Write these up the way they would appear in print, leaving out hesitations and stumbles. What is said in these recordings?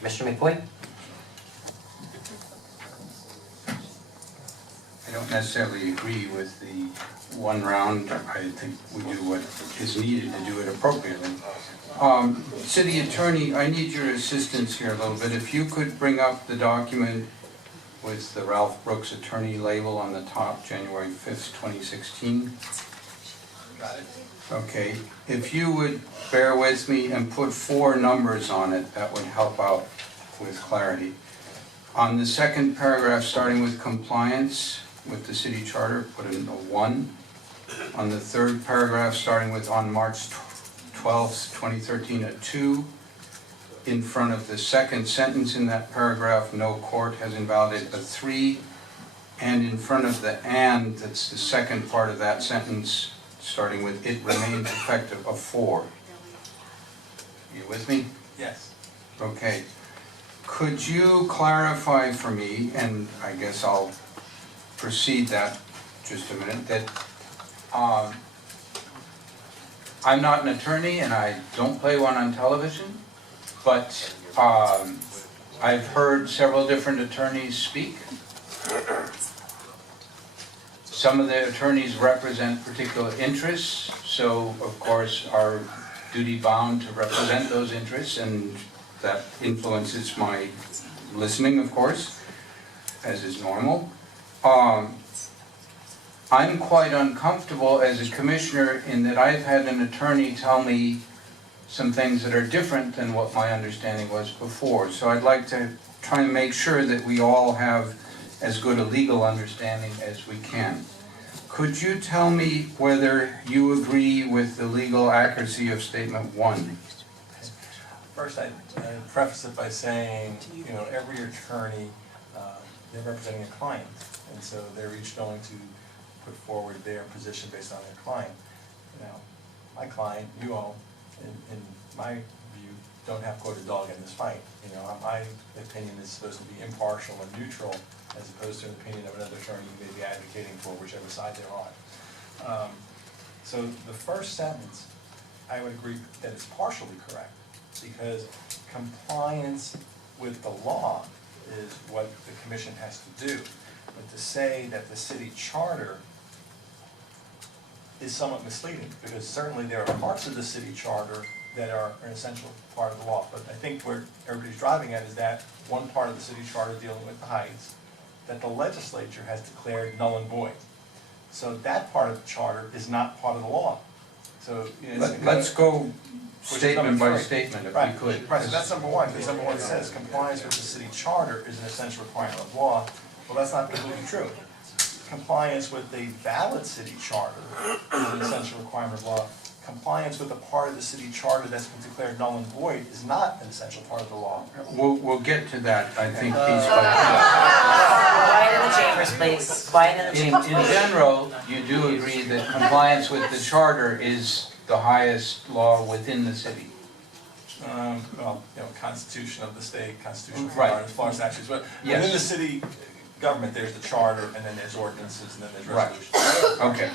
Commissioner McCoy? I don't necessarily agree with the one round. I think we do what is needed to do it appropriately. City Attorney, I need your assistance here a little bit. If you could bring up the document with the Ralph Brooks attorney label on the top, January 5th, 2016. Got it. Okay, if you would bear with me and put 4 numbers on it, that would help out with clarity. On the second paragraph, starting with compliance with the city charter, put in a 1. On the third paragraph, starting with on March 12th, 2013, a 2. In front of the second sentence in that paragraph, no court has invalidated, a 3. And in front of the and, that's the second part of that sentence, starting with it remains effective, a 4. You with me? Yes. Okay. Could you clarify for me, and I guess I'll proceed that just a minute, that I'm not an attorney and I don't play one on television, but I've heard several different attorneys speak. Some of the attorneys represent particular interests, so of course are duty bound to represent those interests, and that influences my listening, of course, as is normal. I'm quite uncomfortable as a commissioner in that I've had an attorney tell me some things that are different than what my understanding was before. So I'd like to try and make sure that we all have as good a legal understanding as we can. Could you tell me whether you agree with the legal accuracy of statement 1? First, I preface it by saying, every attorney, they're representing a client, and so they're each going to put forward their position based on their client. Now, my client, you all, in my view, don't have quote a dog in this fight. My opinion is supposed to be impartial and neutral, as opposed to an opinion of another attorney who may be advocating for whichever side they're on. So the first sentence, I would agree that it's partially correct, because compliance with the law is what the commission has to do. But to say that the city charter is somewhat misleading, because certainly there are parts of the city charter that are an essential part of the law. But I think where everybody's driving at is that one part of the city charter dealing with the heights, that the legislature has declared null and void. So that part of the charter is not part of the law. So Let's go statement by statement if we could. Right, so that's number 1, because number 1 says compliance with the city charter is an essential requirement of law. Well, that's not completely true. Compliance with a valid city charter is an essential requirement of law. Compliance with a part of the city charter that's been declared null and void is not an essential part of the law. We'll get to that, I think, piece Quiet in the chambers, please. Quiet in the by chambers. piece. In general, you do agree that compliance with the charter is the highest law within the city. Constitution of the state, Constitution of Right. Florida statutes, but Yes. within the city government, there's the charter, and then there's ordinances, and then there's Right. resolutions. Okay.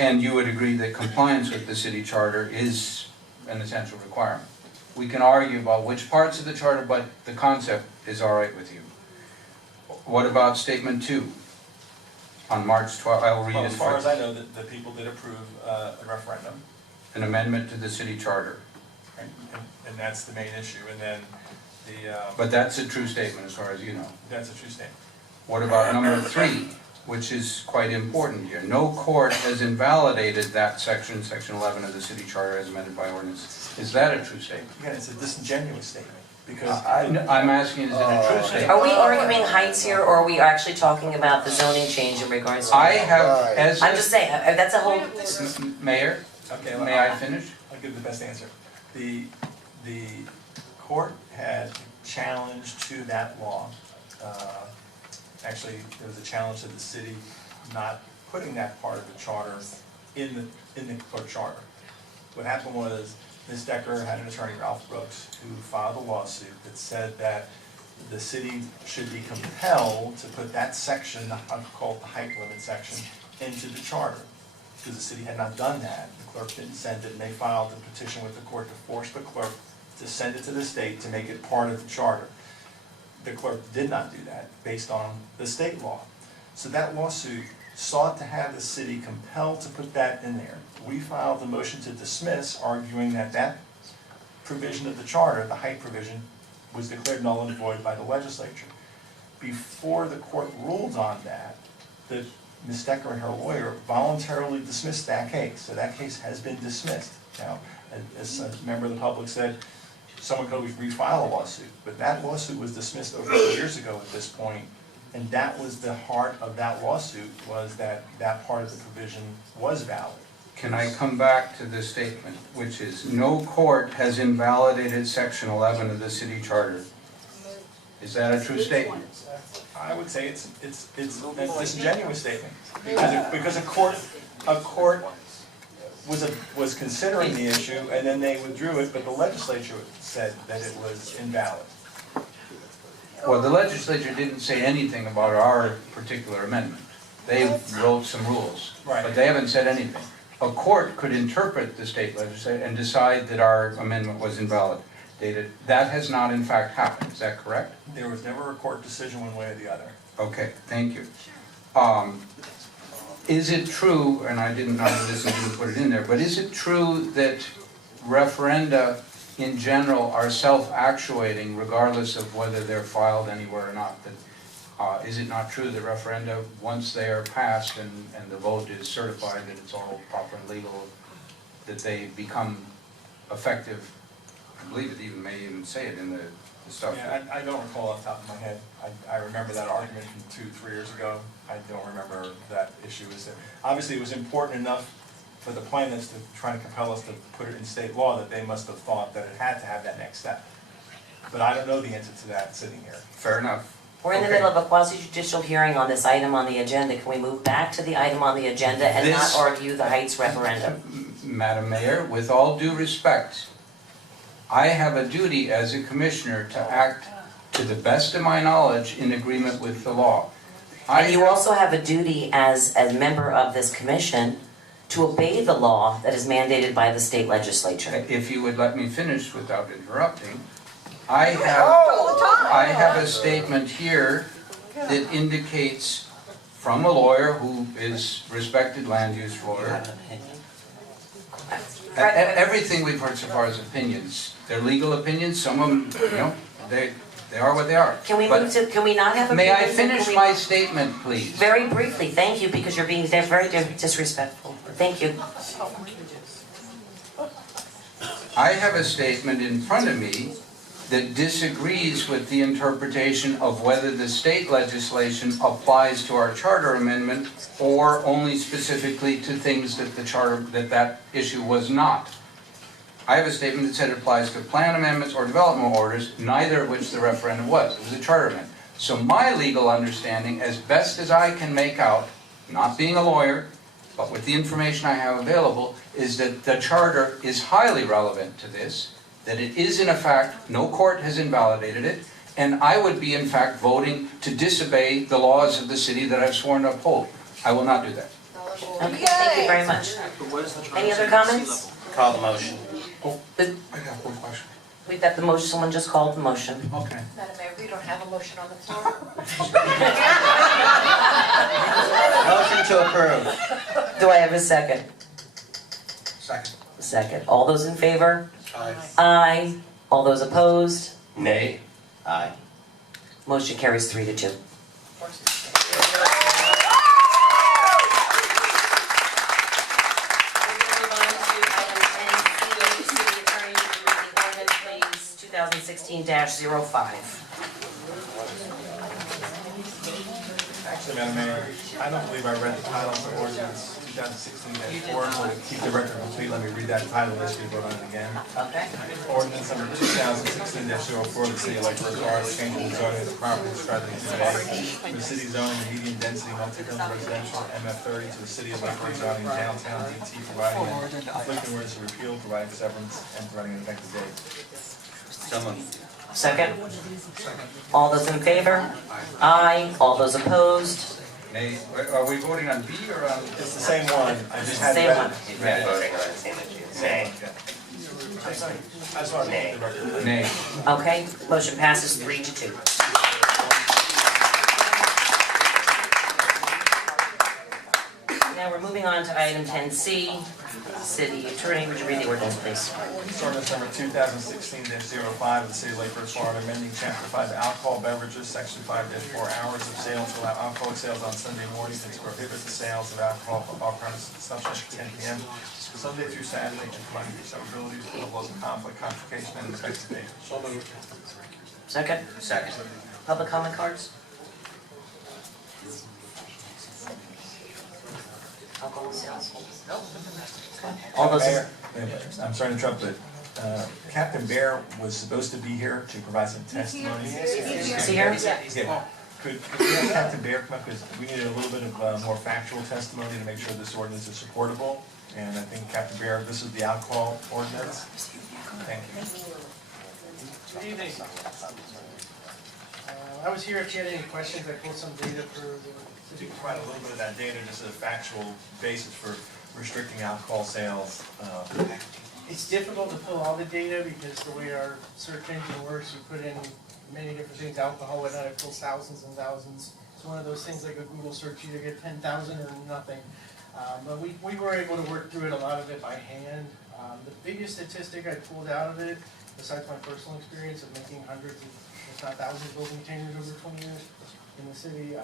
And you would agree that compliance with the city charter is an essential requirement. We can argue about which parts of the charter, but the concept is all right with you. What about statement 2? On March 12th, I'll read Well, it as far for as I know, the people did approve a referendum, an amendment to the city charter. right? And that's the main issue, and then But that's a true statement as far as you know. that's a true statement. What about number 3, which is quite important here? No court has invalidated that section 11 of the city charter as amended by ordinance. Is that a true statement? Again, it's a disingenuous statement, because I'm asking, is it a true statement? Are we arguing heights here, or are we actually talking about the zoning change in regards to? I have, as I'm just saying, that's a whole, Mayor, okay, may I finish? I'll give the best answer. The court had a challenge to that law. Actually, there was a challenge to the city not putting that part of the charter in the clerk charter. What happened was, Ms. Decker had an attorney, Ralph Brooks, who filed a lawsuit that said that the city should be compelled to put that section, called the height limit section, into the charter. Because the city had not done that, the clerk didn't send it, and they filed a petition with the court to force the clerk to send it to the state to make it part of the charter. The clerk did not do that based on the state law. So that lawsuit sought to have the city compelled to put that in there. We filed the motion to dismiss, arguing that that provision of the charter, the height provision, was declared null and void by the legislature. Before the court ruled on that, Ms. Decker and her lawyer voluntarily dismissed that case. So that case has been dismissed. Now, as a member of the public said, someone could always refile a lawsuit, but that lawsuit was dismissed over 2 years ago at this point, and that was the heart of that lawsuit, was that that part of the provision was valid. Can I come back to the statement, which is, no court has invalidated section 11 of the city charter? Is that a true statement? I would say it's a disingenuous statement, because a court was considering the issue, and then they withdrew it, but the legislature said that it was invalid. Well, the legislature didn't say anything about our particular amendment. They wrote some rules, Right. but they haven't said anything. A court could interpret the state legislature and decide that our amendment was invalidated. That has not in fact happened, is that correct? There was never a court decision one way or the other. Okay, thank you. Is it true, and I didn't know this and didn't put it in there, but is it true that referenda in general are self-actuating regardless of whether they're filed anywhere or not? That, is it not true that referenda, once they are passed and the vote is certified that it's all proper and legal, that they become effective? I believe it even may even say it in the stuff. Yeah, I don't recall off the top of my head. I remember that argument from 2-3 years ago. I don't remember that issue. Obviously, it was important enough for the plaintiffs to try to compel us to put it in state law that they must have thought that it had to have that next step. But I don't know the answer to that sitting here. Fair enough. We're in the middle of a quasi-judicial hearing on this item on the agenda. Can we move back to the item on the agenda and not argue the Heights referendum? Madam Mayor, with all due respect, I have a duty as a commissioner to act to the best of my knowledge in agreement with the law. And you also have a duty as a member of this commission to obey the law that is mandated by the state legislature. If you would let me finish without interrupting, I have a statement here that indicates from a lawyer who is respected land use lawyer. Everything we've heard so far is opinions. They're legal opinions. Some of them, you know, they are what they are. Can we move to? Can we not have? May I finish my statement, please? Very briefly, thank you, because you're being very disrespectful. Thank you. I have a statement in front of me that disagrees with the interpretation of whether the state legislation applies to our charter amendment or only specifically to things that the charter, that issue was not. I have a statement that said it applies to plan amendments or development orders, neither of which the referendum was. It was a charter amendment. So my legal understanding, as best as I can make out, not being a lawyer, but with the information I have available, is that the charter is highly relevant to this, that it is in effect, no court has invalidated it, and I would be in fact voting to disobey the laws of the city that I've sworn to uphold. I will not do that. Okay, thank you very much. Any other comments? Call the motion. I got one question. We've got the motion, someone just called the motion. Okay. Madam Mayor, we don't have a motion on the floor. Motion to approve. Do I have a second? Second. Second. All those in favor? Aye. Aye. All those opposed? Nay. Aye. Motion carries 3-2. Actually, Madam Mayor, I don't believe I read the title of the ordinance 2016-4, so to keep the record complete, let me read that title, let's vote on it again. Okay. Ordinance number 2016-04, the city of Lake Forest, changing the zoning of the property described in Exhibit A from the city zoning and medium density multi-family residential MF30 to the city of Lake Forest zoning downtown DT, providing conflicting orders to repeal, providing severance, and providing an effective date. Someone. Second. All those in favor? Aye. All those opposed? Nay. Are we voting on B or on? It's the same one, I just had Same read one. it. You're voting on the same issue. Nay. I'm sorry. I just want to make the record. Nay. Okay, motion passes 3-2. Now we're moving on to item 10C. City Attorney, would you read the ordinance, please? Ordinance number 2016-05 of the City of Lake Forest, Florida, amending Chapter 5 alcohol beverages, Section 5-4 hours of sale to allow alcoholic sales on Sunday mornings and to prohibit the sales of alcohol from off premises subsection 10 p.m. Sunday through Saturday to provide for severability, levels of conflict, confrontation, and effective date. Second. Second. Public comment cards? Alcohol sales? All those, Mayor, I'm sorry to interrupt, but Captain Bear was supposed to be here to provide some testimony. is he here? Yeah. Could we have Captain Bear come up, because we needed a little bit of more factual testimony to make sure this ordinance is supportable. And I think Captain Bear, this is the alcohol ordinance. Thank you. Good evening. I was here if you had any questions. I pulled some data for Could you provide a little bit of that data, just as a factual basis for restricting alcohol sales? It's difficult to pull all the data because the way our search engine works, you put in many different things, alcohol, and it pulls thousands and thousands. It's one of those things like a Google search, you either get 10,000 or nothing. But we were able to work through it, a lot of it by hand. The biggest statistic I pulled out of it, besides my personal experience of making hundreds of, if not thousands of building containers over 20 years in the city,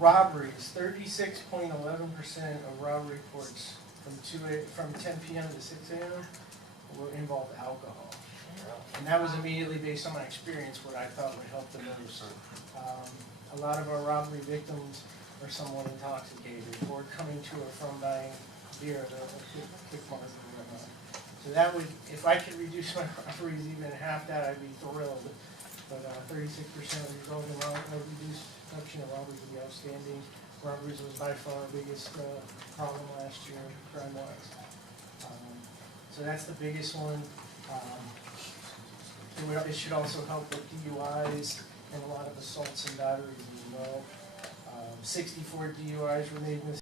robberies, 36.11% of robbery reports from 10 p.m. to 6 a.m. will involve alcohol. And that was immediately based on my experience, what I thought would help the most. A lot of our robbery victims are somewhat intoxicated or coming to or from buying beer, a quick market or whatnot. So that would, if I could reduce my robberies even half that, I'd be thrilled. But 36% result in reduction of robberies would be outstanding. Robberies was by far our biggest problem last year, crime-wise. So that's the biggest one. It should also help with DUIs and a lot of assaults and batteries as well. 64 DUIs were made in this